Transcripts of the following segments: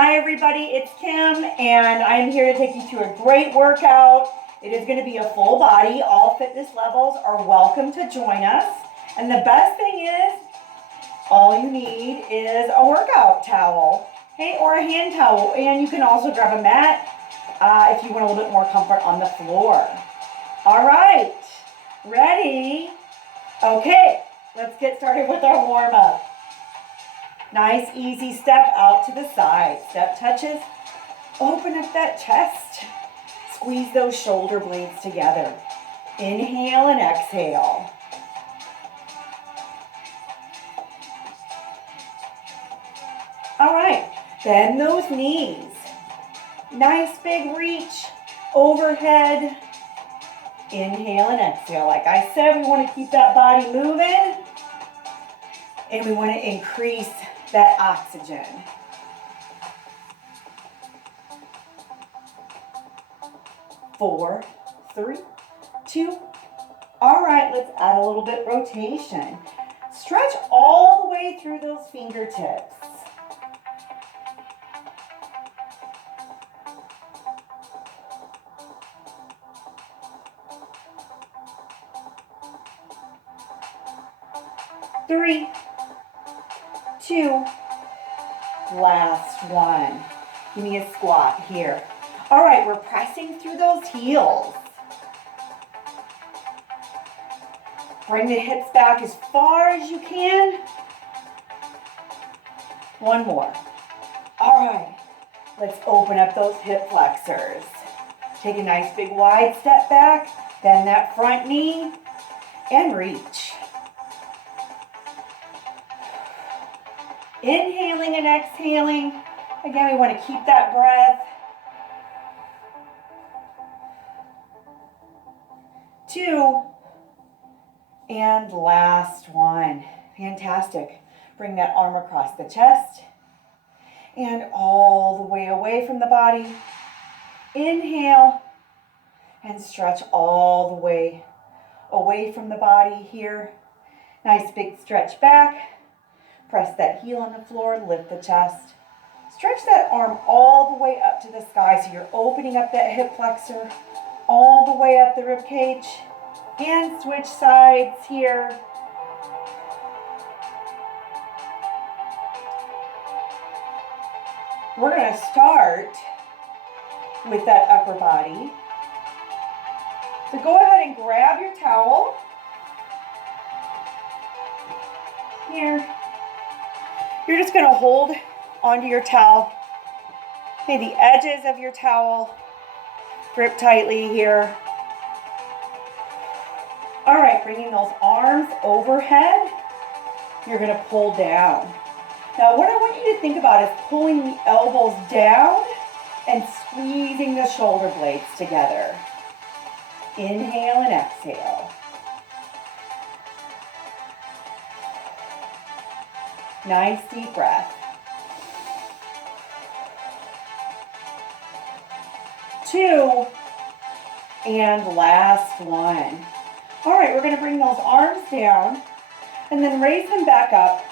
Hi everybody, it's Kim and I'm here to take you to a great workout. It is going to be a full body. All fitness levels are welcome to join us. And the best thing is, all you need is a workout towel, okay, or a hand towel. And you can also grab a mat if you want a little bit more comfort on the floor. All right, ready? Okay, let's get started with our warm up. Nice, easy step out to the side. Step touches. Open up that chest. Squeeze those shoulder blades together. Inhale and exhale. All right, bend those knees. Nice big reach overhead. Inhale and exhale. Like I said, we want to keep that body moving. And we want to increase that oxygen. Four, three, two. All right, let's add a little bit rotation. Stretch all the way through those fingertips. Three, two, last one. Give me a squat here. All right, we're pressing through those heels. Bring the hips back as far as you can. One more. All right, let's open up those hip flexors. Take a nice big wide step back, bend that front knee, and reach. Inhaling and exhaling. Again, we want to keep that breath. Two, and last one. Fantastic. Bring that arm across the chest and all the way away from the body. Inhale and stretch all the way away from the body here. Nice big stretch back. Press that heel on the floor, lift the chest. Stretch that arm all the way up to the sky so you're opening up that hip flexor all the way up the rib cage. And switch sides here. We're going to start with that upper body. So go ahead and grab your towel. Here. You're just going to hold onto your towel. Okay, the edges of your towel. Grip tightly here. All right, bringing those arms overhead. You're going to pull down. Now, what I want you to think about is pulling the elbows down and squeezing the shoulder blades together. Inhale and exhale. Nice deep breath. Two, and last one. All right, we're going to bring those arms down and then raise them back up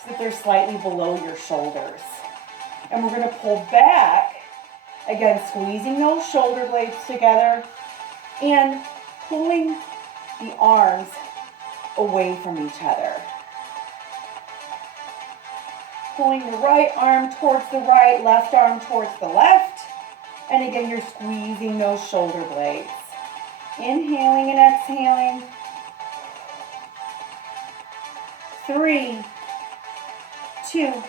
so that they're slightly below your shoulders. And we're going to pull back, again, squeezing those shoulder blades together and pulling the arms away from each other. Pulling the right arm towards the right, left arm towards the left. And again, you're squeezing those shoulder blades. Inhaling and exhaling. 3, 2,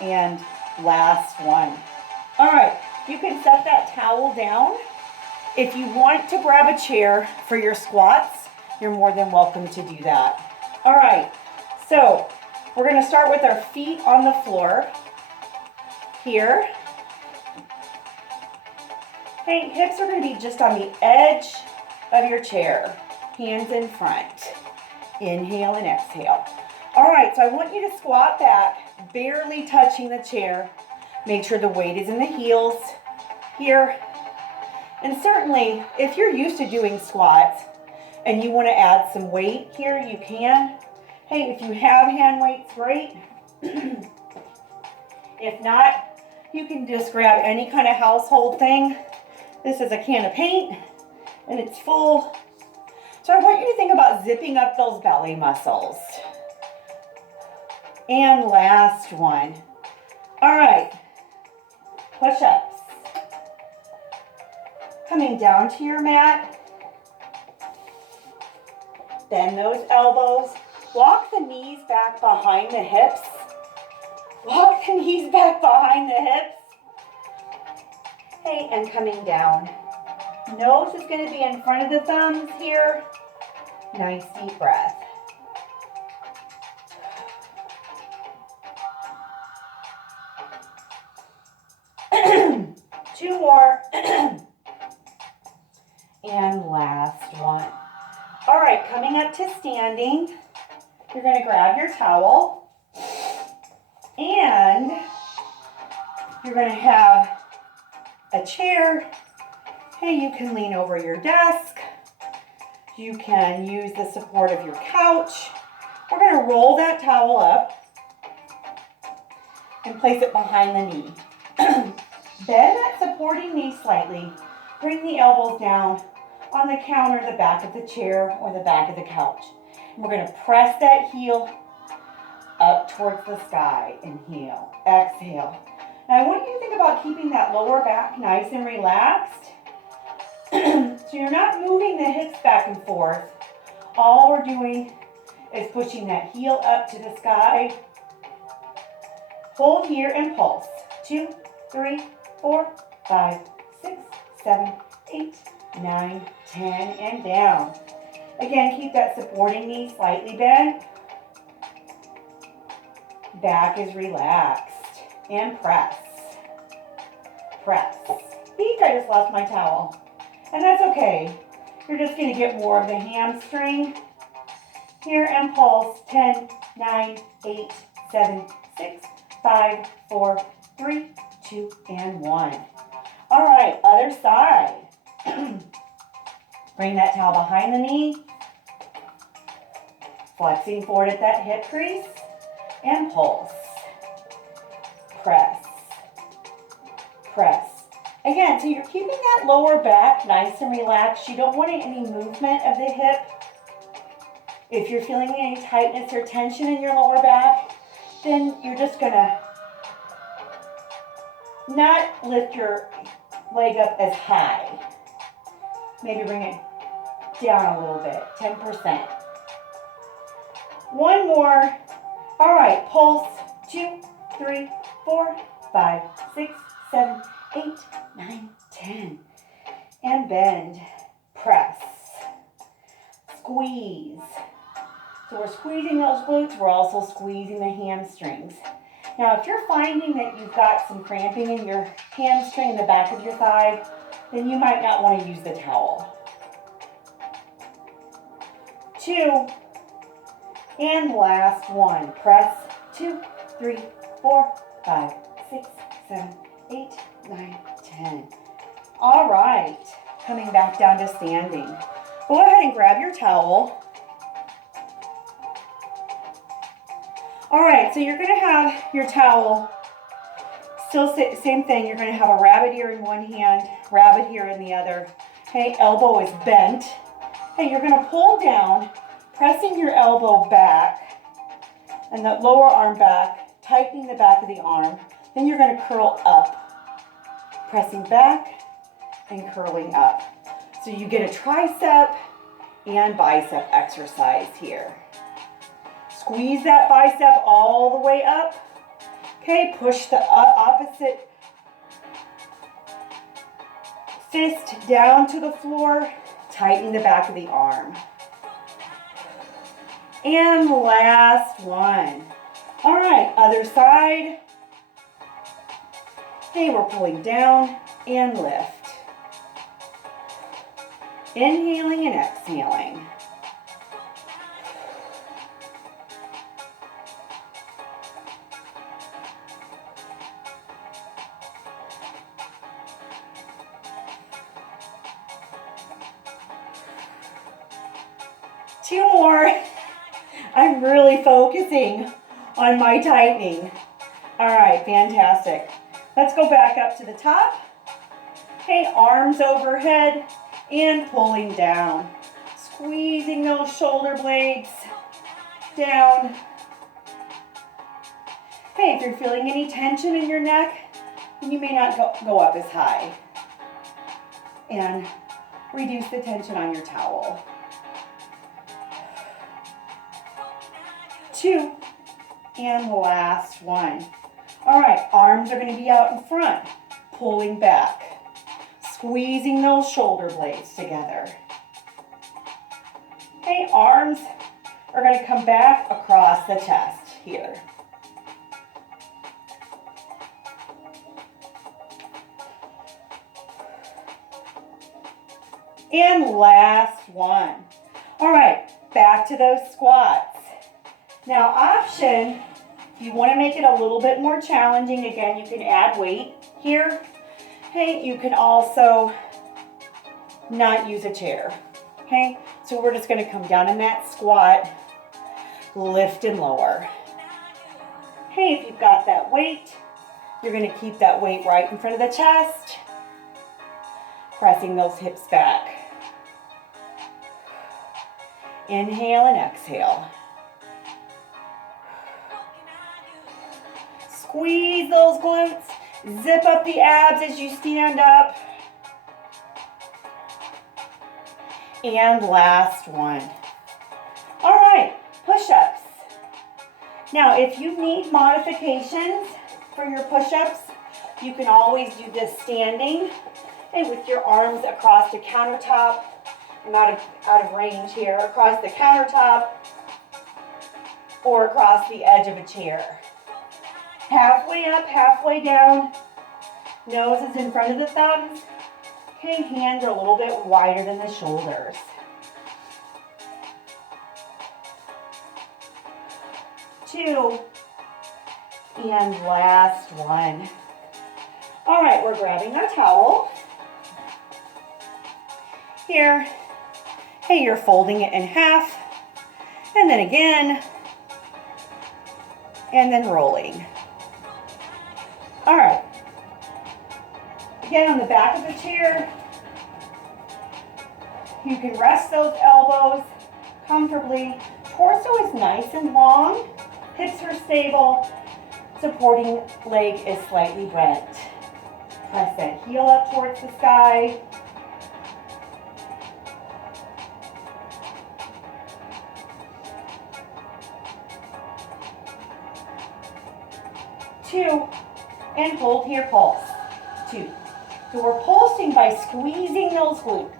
and last one. All right, you can set that towel down. If you want to grab a chair for your squats, you're more than welcome to do that. All right, so we're going to start with our feet on the floor here. Okay, hips are going to be just on the edge of your chair, hands in front. Inhale and exhale. All right, so I want you to squat back, barely touching the chair. Make sure the weight is in the heels here. And certainly, if you're used to doing squats and you want to add some weight here, you can. Hey, if you have hand weights, great. If not, You can just grab any kind of household thing. This is a can of paint and it's full. So I want you to think about zipping up those belly muscles. And last one. All right, push-ups. Coming down to your mat. Bend those elbows. Walk the knees back behind the hips. Walk the knees back behind the hips. Okay, and coming down. Nose is going to be in front of the thumbs here. Nice deep breath. Two more. And last one. All right, coming up to standing. You're going to grab your towel. And you're going to have a chair. Hey, you can lean over your desk. You can use the support of your couch. We're going to roll that towel up and place it behind the knee. Bend that supporting knee slightly. Bring the elbows down on the counter, the back of the chair, or the back of the couch. And we're going to press that heel up towards the sky. Inhale, exhale. Now I want you to think about keeping that lower back nice and relaxed. So you're not moving the hips back and forth. All we're doing is pushing that heel up to the sky. Hold here and pulse. 2, 3, 4, 5, 6, 7, 8, 9, 10, and down. Again, keep that supporting knee slightly bent. Back is relaxed. And press. Press. Eek, I just lost my towel. And that's okay. You're just going to get more of the hamstring. Here and pulse. 10, 9, 8, 7, 6, 5, 4, 3, 2, and 1. All right, other side. Bring that towel behind the knee. Flexing forward at that hip crease. And pulse. Press. Press. Again, so you're keeping that lower back nice and relaxed. You don't want any movement of the hip. If you're feeling any tightness or tension in your lower back, then you're just gonna not lift your leg up as high. Maybe bring it down a little bit, 10%. One more. All right, pulse. 2, 3, 4, 5, 6, 7, 8, 9, 10. And bend. Press. Squeeze. So we're squeezing those glutes. We're also squeezing the hamstrings. Now, if you're finding that you've got some cramping in your hamstring in the back of your thigh, then you might not want to use the towel. 2. And last one. Press. 2, 3, 4, 5, 6, 7, 8, 9, 10. All right. Coming back down to standing. Go ahead and grab your towel. All right, so you're going to have your towel. Still same thing. You're going to have a rabbit ear in one hand, rabbit ear in the other. Okay, elbow is bent. Okay, you're going to pull down, pressing your elbow back and the lower arm back, tightening the back of the arm. Then you're going to curl up, pressing back and curling up. So you get a tricep and bicep exercise here. Squeeze that bicep all the way up. Okay, push the opposite fist down to the floor. Tighten the back of the arm. And last one. All right, other side. Okay, we're pulling down and lift. Inhaling and exhaling. Two more. I'm really focusing on my tightening. All right, fantastic. Let's go back up to the top. Okay, arms overhead and pulling down. Squeezing those shoulder blades down. Hey, if you're feeling any tension in your neck, then you may not go up as high. And reduce the tension on your towel. 2, and last one. All right, arms are going to be out in front, pulling back, squeezing those shoulder blades together. Okay, arms are going to come back across the chest here. And last one. All right, back to those squats. Now, option, if you want to make it a little bit more challenging, again, you can add weight here. Hey, you can also not use a chair. Okay, so we're just going to come down in that squat, lift and lower. Hey, if you've got that weight, you're going to keep that weight right in front of the chest, pressing those hips back. Inhale and exhale. Squeeze those glutes, zip up the abs as you stand up. And last one. All right, push-ups. Now, if you need modifications for your push-ups, you can always do this standing and with your arms across the countertop. I'm out of range here, across the countertop or across the edge of a chair. Halfway up, halfway down. Nose is in front of the thumbs. Okay, hands are a little bit wider than the shoulders. Two, and last one. All right, we're grabbing our towel. Here, hey, you're folding it in half, and then again, and then rolling. All right. Again, on the back of the chair, you can rest those elbows comfortably. Torso is nice and long. Hips are stable. Supporting leg is slightly bent. Press that heel up towards the sky. Two, and hold here, pulse. 2. So we're pulsing by squeezing those glutes.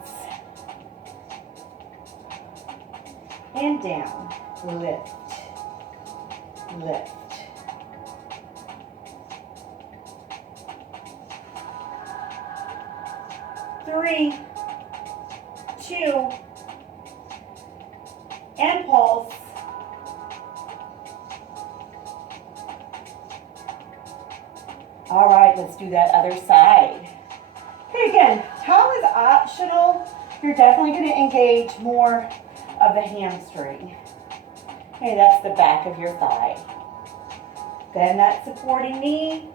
And down, lift, lift. Three, 2, and pulse. All right, let's do that other side. Okay, again, towel is optional. You're definitely going to engage more of the hamstring. Okay, that's the back of your thigh. Then that supporting knee.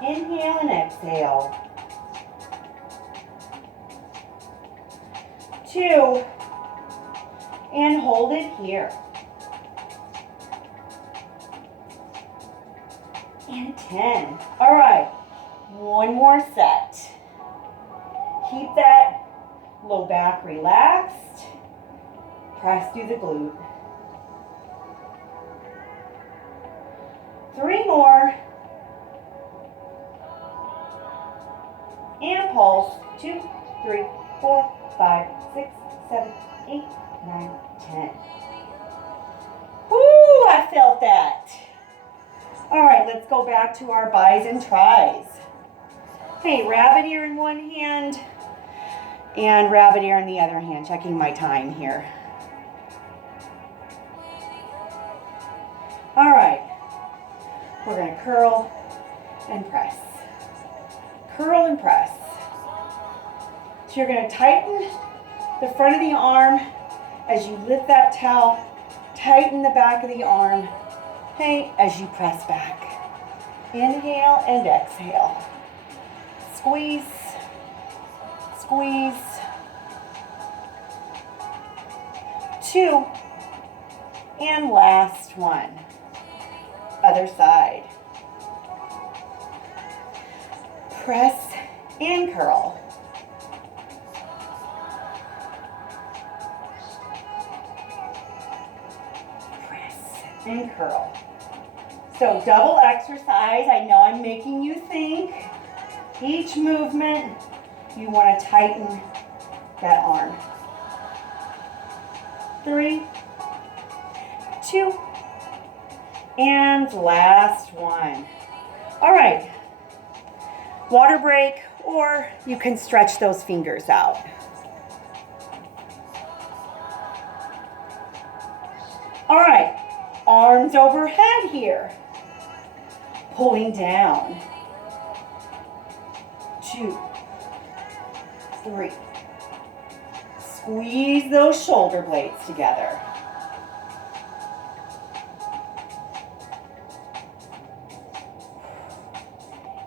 Inhale and exhale. 2, and hold it here. And 10. All right, one more set. Keep that low back relaxed. Press through the glute. 3 more. And pulse. 2, 3, 4, 5, 6, 7, 8, 9, 10. Woo, I felt that. All right, let's go back to our bis and tris. Okay, rabbit ear in one hand and rabbit ear in the other hand. Checking my time here. All right, we're going to curl and press. Curl and press. So you're going to tighten the front of the arm as you lift that towel Tighten the back of the arm, hey, as you press back. Inhale and exhale. Squeeze, squeeze. 2, and last one. Other side. Press and curl. Press and curl. So double exercise. I know I'm making you think. Each movement, you want to tighten that arm. 3, 2, and last one. All right. Water break, or you can stretch those fingers out. All right. Arms overhead here. Pulling down. 2, 3. Squeeze those shoulder blades together.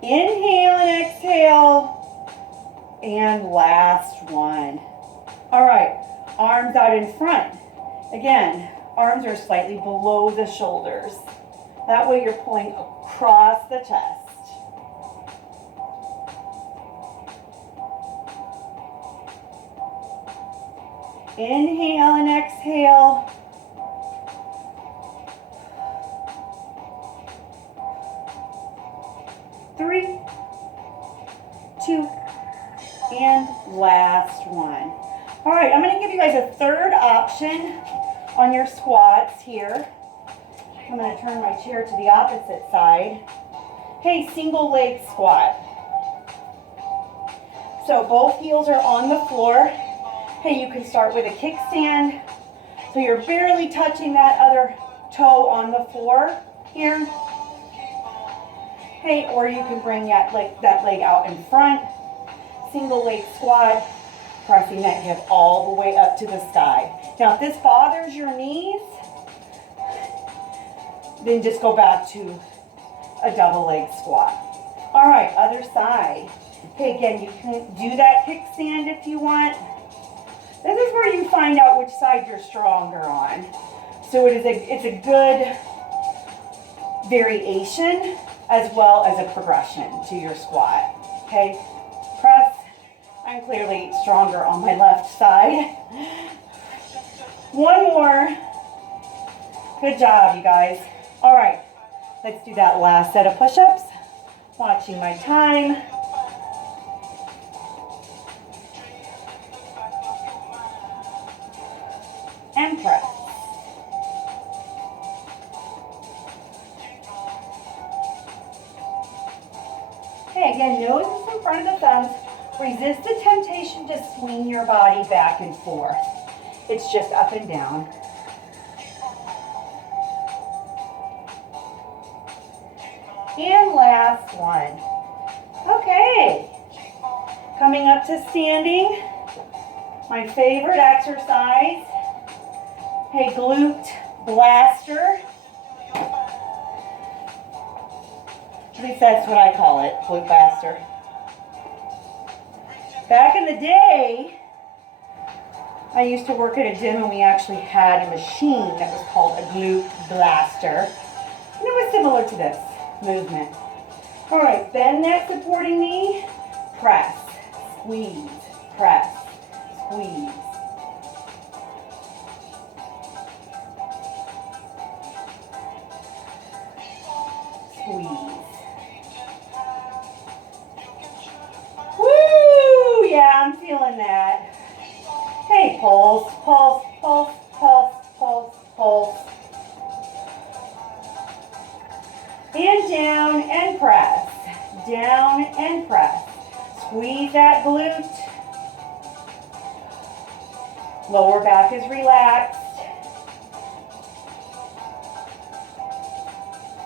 Inhale and exhale. And last one. All right, arms out in front. Again, arms are slightly below the shoulders. That way you're pulling across the chest. Inhale and exhale. Three, 2, and last one. All right, I'm going to give you guys a third option on your squats here. I'm going to turn my chair to the opposite side. Hey, single leg squat. So both heels are on the floor. Hey, you can start with a kickstand. So you're barely touching that other toe on the floor here. Hey, or you can bring that leg out in front. Single leg squat, pressing that hip all the way up to the sky. Now, if this bothers your knees, then just go back to a double leg squat. All right, other side. Okay, again, you can do that kickstand if you want. This is where you find out which side you're stronger on. So it's a good variation as well as a progression to your squat. Okay, press. I'm clearly stronger on my left side. One more. Good job, you guys. All right, let's do that last set of push-ups. Watching my time. And press. Okay, again, nose is in front of the thumbs. Resist the temptation to swing your body back and forth. It's just up and down. And last one. Okay. Coming up to standing. My favorite exercise. Hey, glute blaster. At least that's what I call it, glute blaster. Back in the day, I used to work at a gym and we actually had a machine that was called a glute blaster. And it was similar to this movement. All right, bend that supporting knee, press, squeeze, press, squeeze. Squeeze. Woo! Yeah, I'm feeling that. Hey, pulse, pulse, pulse, pulse, pulse, pulse. And down and press. Down and press. Squeeze that glute. Lower back is relaxed.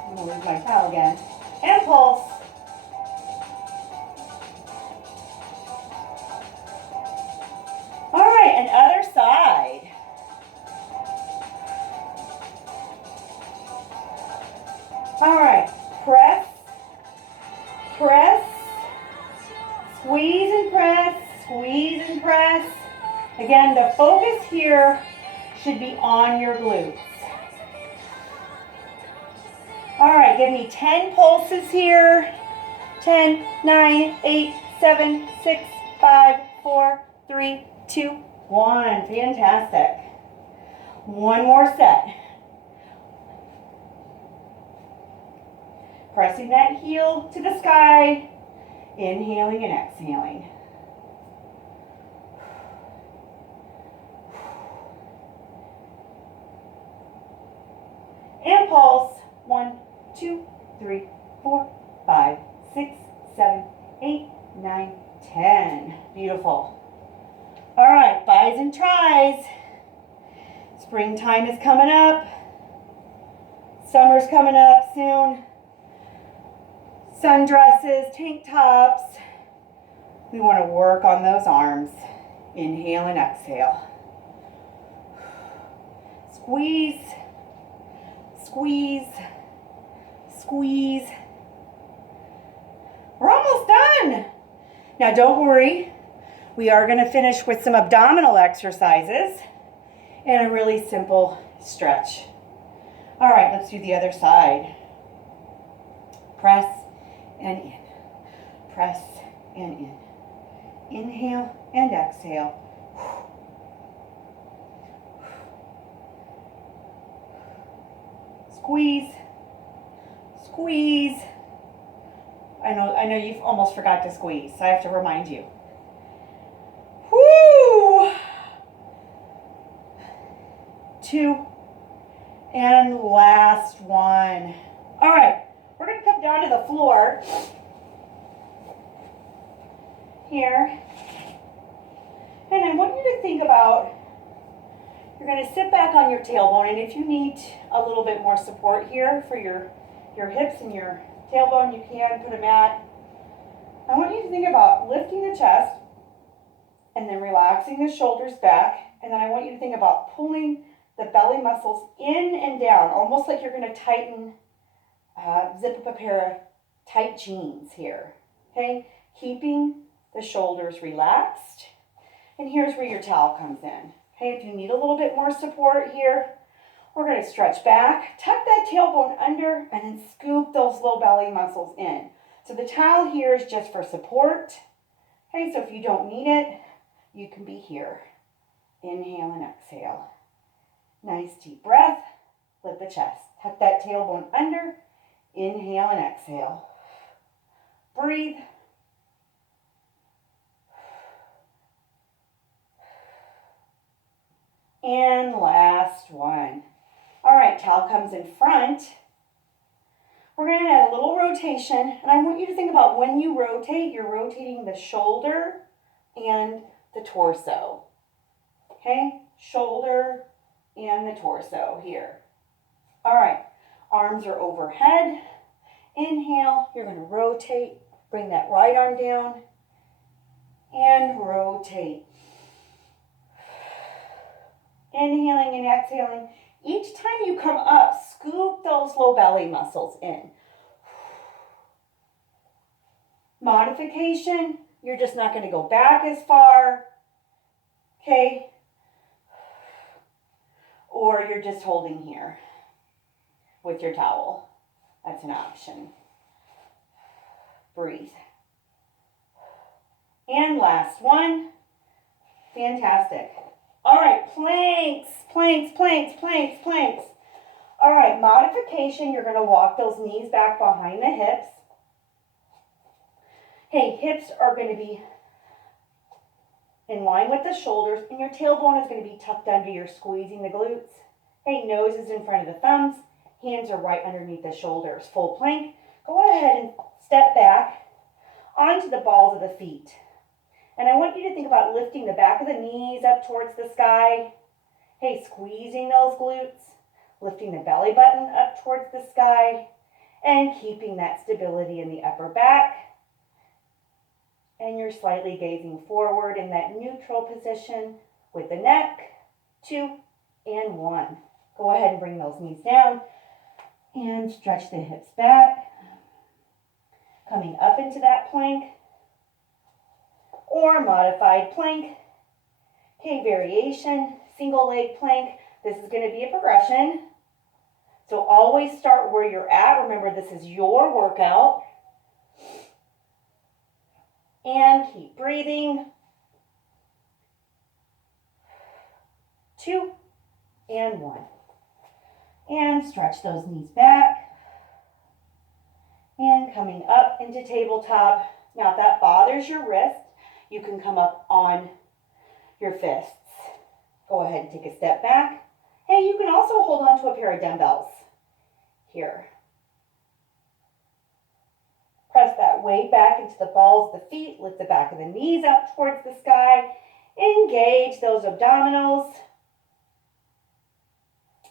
I'm going to lose my towel again. And pulse. All right, and other side. Again, the focus here should be on your glutes. All right, give me 10 pulses here. 10, 9, 8, 7, 6, 5, 4, 3, 2, 1. Fantastic. One more set. Pressing that heel to the sky, inhaling and exhaling. And pulse. 1, 2, 3, 4, 5, 6, 7, 8, 9, 10. Beautiful. All right, bis and tris. Springtime is coming up. Summer's coming up soon. Sundresses, tank tops. We want to work on those arms. Inhale and exhale. Squeeze, squeeze, squeeze. We're almost done. Now don't worry. We are going to finish with some abdominal exercises and a really simple stretch. All right, let's do the other side. Press and in. Press and in. Inhale and exhale. Squeeze. Squeeze. I know you've almost forgot to squeeze, so I have to remind you. Whoo! 2. And last one. All right, we're going to come down to the floor here. And I want you to think about, you're going to sit back on your tailbone, and if you need a little bit more support here for your hips and your tailbone, you can put a mat. I want you to think about lifting the chest and then relaxing the shoulders back. And then I want you to think about pulling the belly muscles in and down, almost like you're going to tighten, zip up a pair of tight jeans here. Okay, keeping the shoulders relaxed. And here's where your towel comes in. Okay, if you need a little bit more support here, we're going to stretch back, tuck that tailbone under, and then scoop those low belly muscles in. So the towel here is just for support. Okay, so if you don't need it, you can be here. Inhale and exhale. Nice deep breath. Lift the chest. Tuck that tailbone under. Inhale and exhale. Breathe. And last one. All right, towel comes in front. We're going to add a little rotation, and I want you to think about when you rotate, you're rotating the shoulder and the torso. Okay, shoulder and the torso here. All right, arms are overhead. Inhale, you're going to rotate, bring that right arm down, and rotate. Inhaling and exhaling. Each time you come up, scoop those low belly muscles in. Modification, you're just not going to go back as far. Okay? Or you're just holding here with your towel. That's an option. Breathe. And last one. Fantastic. All right, planks, planks, planks, planks, planks. All right, modification, you're going to walk those knees back behind the hips. Hey, hips are going to be in line with the shoulders, and your tailbone is going to be tucked under. You're squeezing the glutes. Hey, nose is in front of the thumbs. Hands are right underneath the shoulders. Full plank. Go ahead and step back onto the balls of the feet. And I want you to think about lifting the back of the knees up towards the sky. Hey, squeezing those glutes, lifting the belly button up towards the sky, and keeping that stability in the upper back. And you're slightly gazing forward in that neutral position with the neck. 2 and 1. Go ahead and bring those knees down and stretch the hips back. Coming up into that plank or modified plank. Okay, variation, single leg plank. This is going to be a progression. So always start where you're at. Remember, this is your workout. And keep breathing. 2 and 1. And stretch those knees back. And coming up into tabletop. Now, if that bothers your wrist, you can come up on your fists. Go ahead and take a step back. Hey, you can also hold on to a pair of dumbbells here. Press that weight back into the balls of the feet. Lift the back of the knees up towards the sky. Engage those abdominals.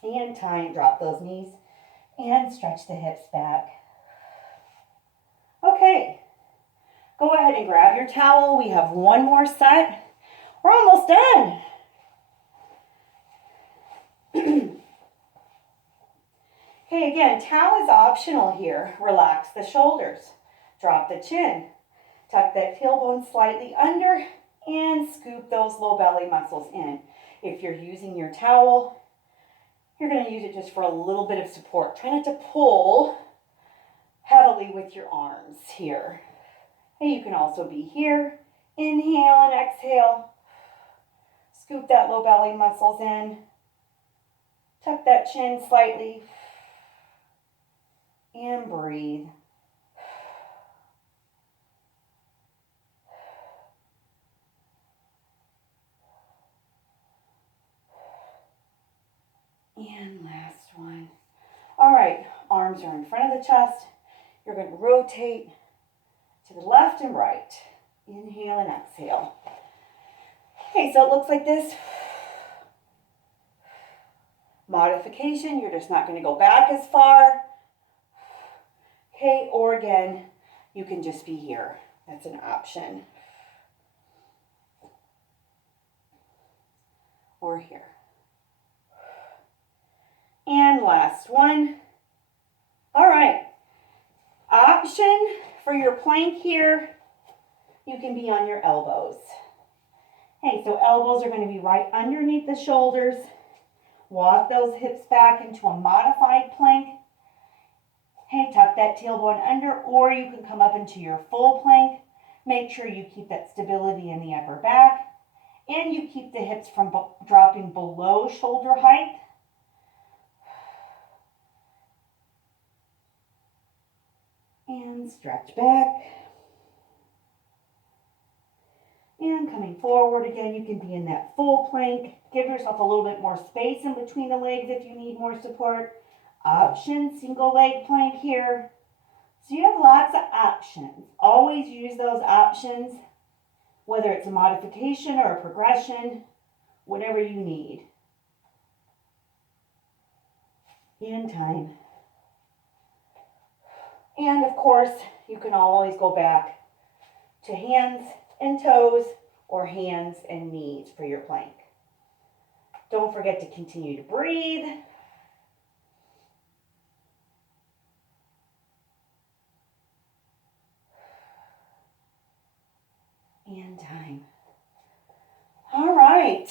And tight, drop those knees. And stretch the hips back. Okay. Go ahead and grab your towel. We have one more set. We're almost done. Okay, again, towel is optional here. Relax the shoulders. Drop the chin. Tuck that tailbone slightly under and scoop those low belly muscles in. If you're using your towel, you're going to use it just for a little bit of support. Try not to pull heavily with your arms here. And you can also be here. Inhale and exhale. Scoop that low belly muscles in. Tuck that chin slightly. And breathe. And last one. All right, arms are in front of the chest. You're going to rotate to the left and right. Inhale and exhale. Okay, so it looks like this. Modification, you're just not going to go back as far. Okay, or again, you can just be here. That's an option. Or here. And last one. All right. Option for your plank here, you can be on your elbows. Okay, so elbows are going to be right underneath the shoulders. Walk those hips back into a modified plank. Okay, tuck that tailbone under, or you can come up into your full plank. Make sure you keep that stability in the upper back, and you keep the hips from dropping below shoulder height. And stretch back. And coming forward again, you can be in that full plank. Give yourself a little bit more space in between the legs if you need more support. Option, single leg plank here. So you have lots of options. Always use those options, whether it's a modification or a progression, whatever you need. In time. And of course, you can always go back to hands and toes or hands and knees for your plank. Don't forget to continue to breathe. And time. All right,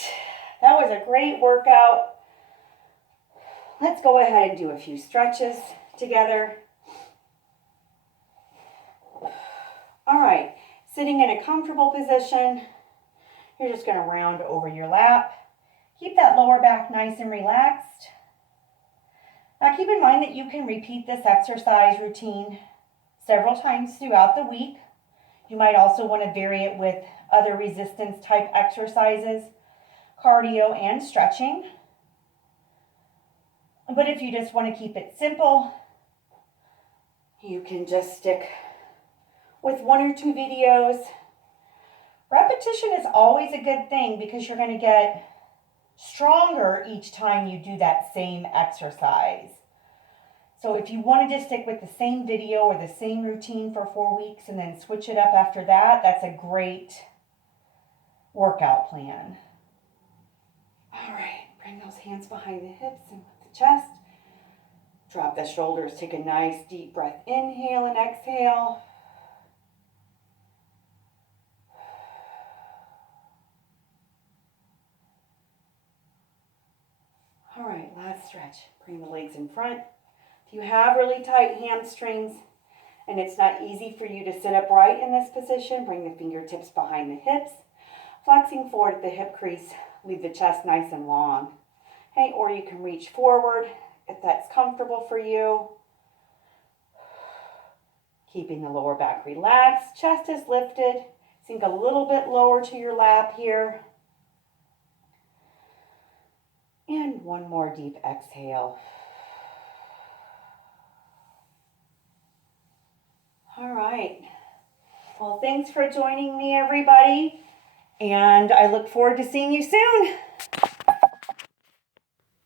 that was a great workout. Let's go ahead and do a few stretches together. All right, sitting in a comfortable position, you're just going to round over your lap. Keep that lower back nice and relaxed. Now keep in mind that you can repeat this exercise routine several times throughout the week. You might also want to vary it with other resistance type exercises, cardio and stretching. But if you just want to keep it simple, you can just stick with 1 or 2 videos. Repetition is always a good thing because you're going to get stronger each time you do that same exercise. So if you want to just stick with the same video or the same routine for 4 weeks and then switch it up after that, that's a great workout plan. All right, bring those hands behind the hips and the chest. Drop the shoulders, take a nice deep breath. Inhale and exhale. All right, last stretch. Bring the legs in front. If you have really tight hamstrings and it's not easy for you to sit upright in this position, bring the fingertips behind the hips, flexing forward at the hip crease. Leave the chest nice and long. Okay, or you can reach forward if that's comfortable for you. Keeping the lower back relaxed, chest is lifted. Sink a little bit lower to your lap here. And one more deep exhale. All right. Well, thanks for joining me, everybody. And I look forward to seeing you soon.